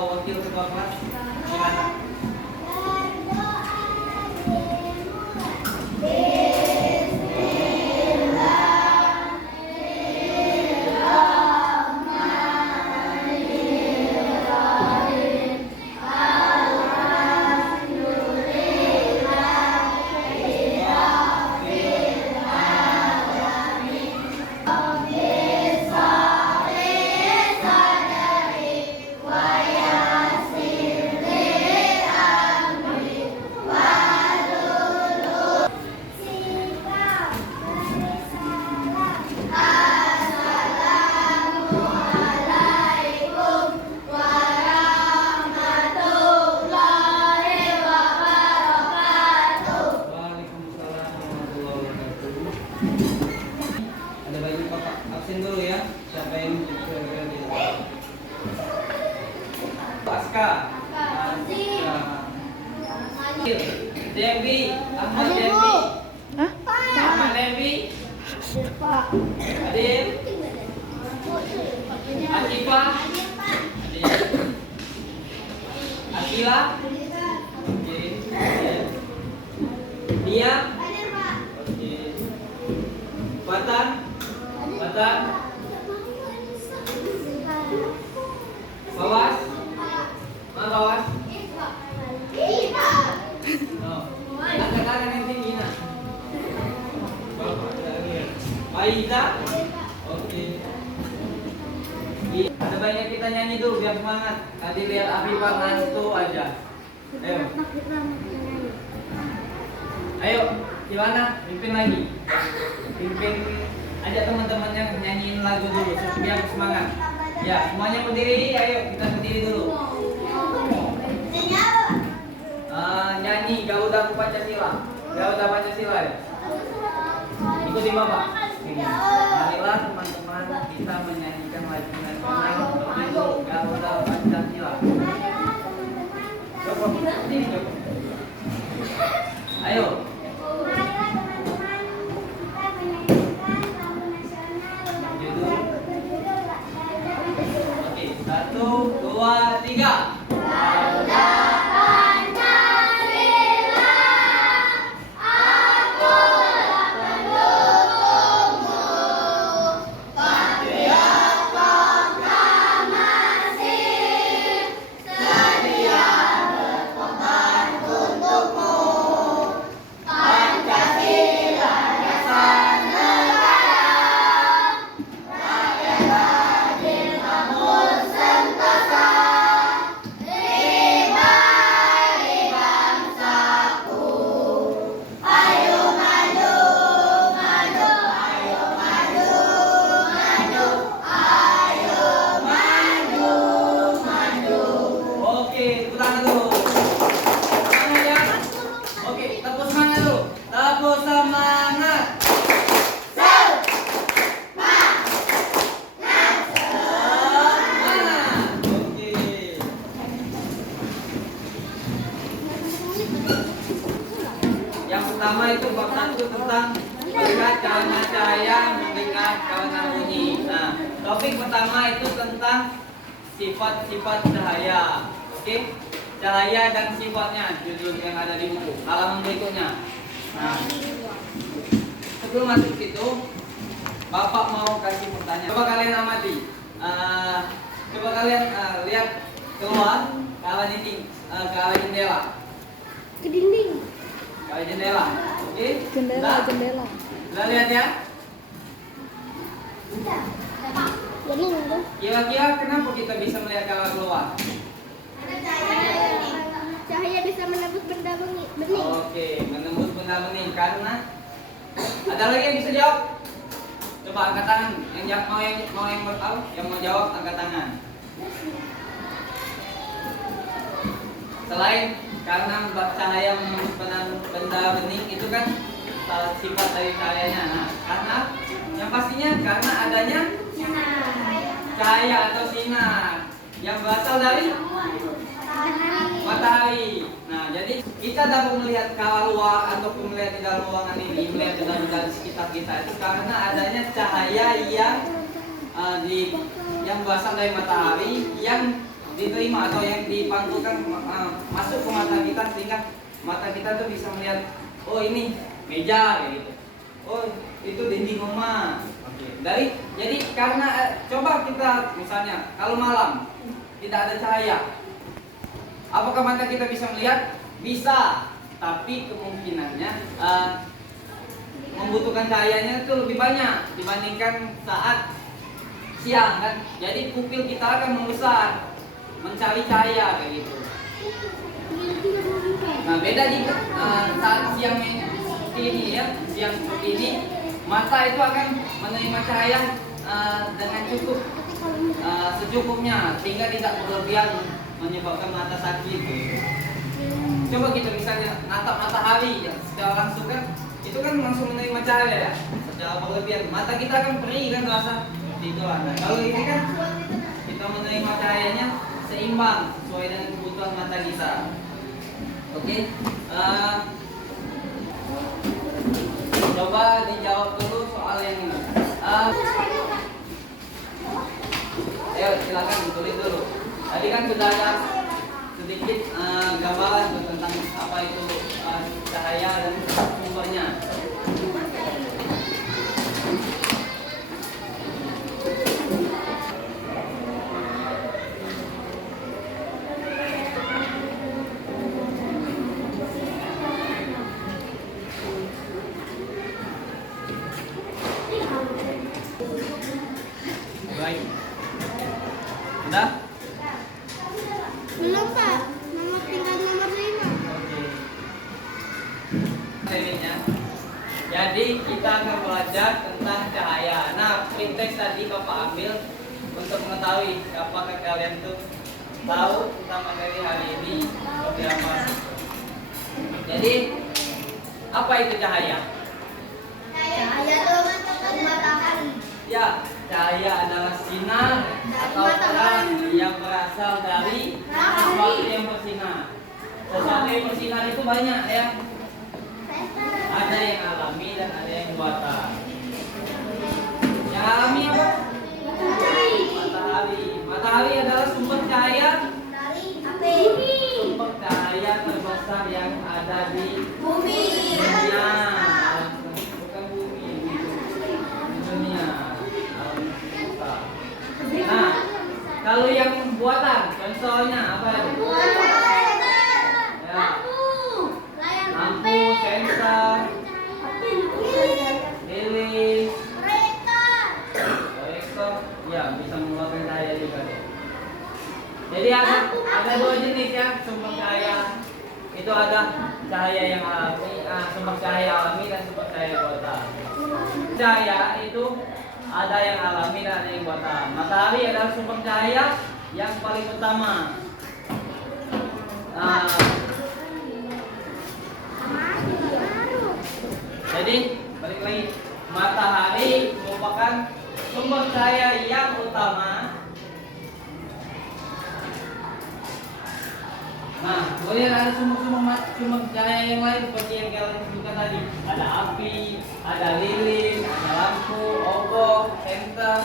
atau wakil ketua kelas? Gimana? Ada bagi Bapak absen dulu ya. Siapa yang kira-kira bilang? Aska. Devi, Ahmad Devi. Hah? Ahmad Devi. Adil. Akifah. Adil. Akila. Oke. Dia. Oke. Batan. Batan. Bawas. Mana Bawas? No. Angkat tangan yang tinggi nak. Aida. Oke. Ada banyak kita nyanyi dulu biar semangat. Tadi lihat Afifah ngantuk aja. Ayo. Ayo, gimana? Pimpin lagi. Pimpin ajak teman-teman yang nyanyiin lagu dulu biar semangat. Ya, semuanya berdiri. Ayo kita berdiri dulu. Nyanyi Garuda Pancasila. Garuda Pancasila ya. Ikuti Bapak. Marilah teman-teman kita menyanyikan lagu nasional berjudul Garuda Pancasila. Coba berdiri coba. Ayo. Oke, 1, 2, 3. Garuda Pancasila, akulah pendukungmu. Patriot proklamasi, sedia berkorban untukmu. Pancasila dasar negara, rakyat adil makmur sentosa. Ribai bangsaku, ayo maju, maju, ayo maju, maju, ayo maju, maju. Oke, tepuk tangan dulu. Semangat ya. Oke, tepuk semangat dulu. Tepuk semangat. Semangat. Oke. Yang pertama itu bab 1 tentang melihat cahaya cahaya, mendengar kawan bunyi. Nah, topik pertama itu tentang sifat-sifat cahaya. Oke, cahaya dan sifatnya, judul yang ada di buku. Halaman berikutnya. Nah, sebelum masuk situ, Bapak mau kasih pertanyaan. Coba kalian amati. Coba kalian lihat keluar ke arah dinding, ke arah jendela. Ke dinding. Ke arah jendela. Oke? Jendela, Nah, jendela. Udah lihat ya? Bening tuh. Kira-kira kenapa kita bisa melihat ke arah keluar? Cahaya bisa menembus benda bening. Oke, menembus benda bening karena ada lagi yang bisa jawab? Coba angkat tangan. Yang mau tahu, yang mau jawab angkat tangan. Selain karena cahaya menembus benda bening itu kan salah sifat dari cahayanya. Nah, karena yang pastinya karena adanya cahaya atau sinar yang berasal dari matahari. Nah, jadi kita dapat melihat ke luar ataupun melihat di dalam ruangan ini, melihat benda-benda di sekitar kita itu karena adanya cahaya yang berasal dari matahari yang diterima atau yang dipantulkan masuk ke mata kita sehingga mata kita tuh bisa melihat, oh ini meja kayak gitu, oh itu dinding rumah. Jadi karena coba kita misalnya kalau malam tidak ada cahaya, apakah mata kita bisa melihat? Bisa, tapi kemungkinannya membutuhkan cahayanya itu lebih banyak dibandingkan saat siang kan. Jadi pupil kita akan membesar mencari cahaya kayak gitu. Nah beda jika saat siang seperti ini ya, siang seperti ini mata itu akan menerima cahaya dengan cukup secukupnya sehingga tidak berlebihan menyebabkan mata sakit gitu. Coba kita misalnya natap matahari ya, secara langsung kan itu kan langsung menerima cahaya ya, secara berlebihan mata kita akan perih kan rasa gitu. Nah kalau ini kan kita menerima cahayanya seimbang sesuai dengan kebutuhan mata kita. Oke, coba dijawab dulu soal yang ini. Ayo silakan tulis dulu. Tadi kan sudah ada sedikit gambaran tentang apa itu cahaya dan sumbernya. Baik. Sudah? Belum Pak, tinggal nomor 5. Oke. Jadi kita akan belajar tentang cahaya. Nah, print tadi Bapak ambil untuk mengetahui apakah kalian tuh tahu tentang materi hari ini seperti apa. Jadi, apa itu cahaya? Cahaya tuh dari matahari. Ya, cahaya adalah sinar atau terang yang berasal dari sesuatu yang bersinar. Sesuatu yang bersinar itu banyak ya. Ada yang alami dan ada yang buatan. Yang alami apa? Matahari. Matahari adalah sumber cahaya. Sumber cahaya terbesar yang ada di Bumi. dunia. Bukan bumi. Dunia. Nah, kalau yang buatan, contohnya apa itu? Ya. Lampu, sensor, lilin, proyektor, ya bisa mengeluarkan cahaya juga deh. Jadi ada dua jenis ya sumber cahaya. Itu ada cahaya yang alami, sumber cahaya alami dan sumber cahaya buatan. Cahaya itu ada yang alami dan ada yang buatan. Matahari adalah sumber cahaya yang paling utama. Jadi balik lagi, matahari merupakan sumber cahaya yang utama. Nah, kemudian ada sumber cahaya yang lain seperti yang kalian sebutkan tadi. Ada api, ada lilin, ada lampu, obor, senter,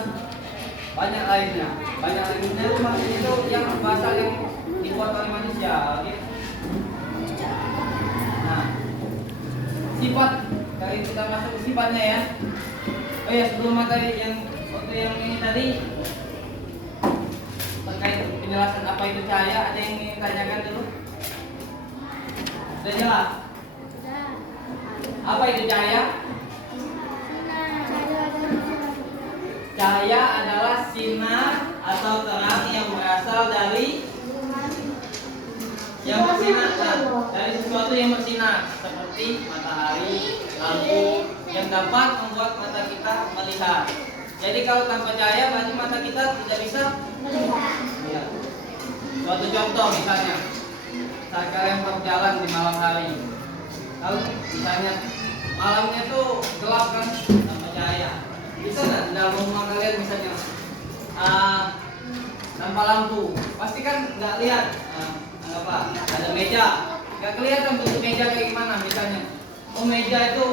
banyak lainnya. Banyak lainnya itu maksudnya itu yang bahasa yang dibuat oleh manusia. Gitu. Nah, sifat dari kita masuk ke sifatnya ya. Oh ya, sebelum materi yang waktu yang ini tadi terkait penjelasan apa itu cahaya, ada yang ingin tanyakan dulu? Sudah jelas? Apa itu cahaya? Cahaya adalah sinar atau terang yang berasal dari yang bersinar, dari sesuatu yang bersinar seperti matahari, lampu yang dapat membuat mata kita melihat. Jadi kalau tanpa cahaya berarti mata kita tidak bisa melihat. Ya. Suatu contoh misalnya saat kalian berjalan di malam hari, kalau misalnya malamnya tuh gelap kan tanpa cahaya, bisa nggak di dalam rumah kalian misalnya tanpa lampu, pasti kan nggak lihat. Apa? Ada meja, nggak kelihatan bentuk meja kayak gimana misalnya. Oh meja itu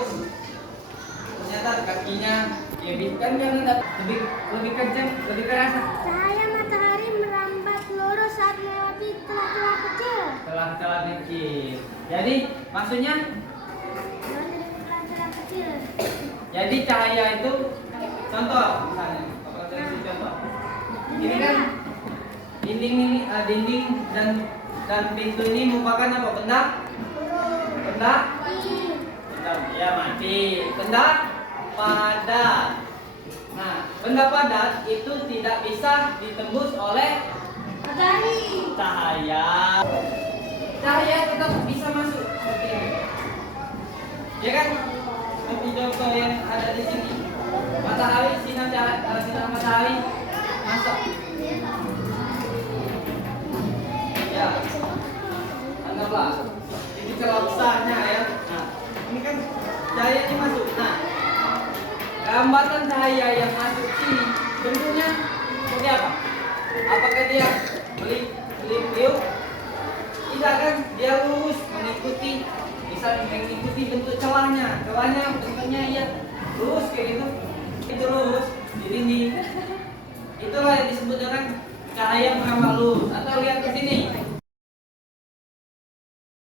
ternyata kakinya ya kan lebih kencang, lebih keras. Cahaya matahari merambat lurus saat Jadi maksudnya, jadi cahaya itu contoh misalnya, Bapak kasih contoh. Ini kan dinding ini, dinding dan pintu ini merupakan apa? Benda? Benda? Benda ya mati. Benda padat. Nah, benda padat itu tidak bisa ditembus oleh cahaya. Cahaya tetap bisa masuk seperti ini. Ya kan? Seperti contoh yang ada di sini. Matahari, sinar matahari masuk. Ya, anggaplah ini celah besarnya ya. Nah, ini kan cahaya ini masuk. Nah, hambatan cahaya yang masuk sini bentuknya seperti apa? Apakah dia beliau? Tidak kan? Dia lurus mengikuti, bisa mengikuti bentuk celahnya. Celahnya bentuknya ya lurus kayak gitu. Itu lurus di dinding. Itulah yang disebut dengan cahaya mengambang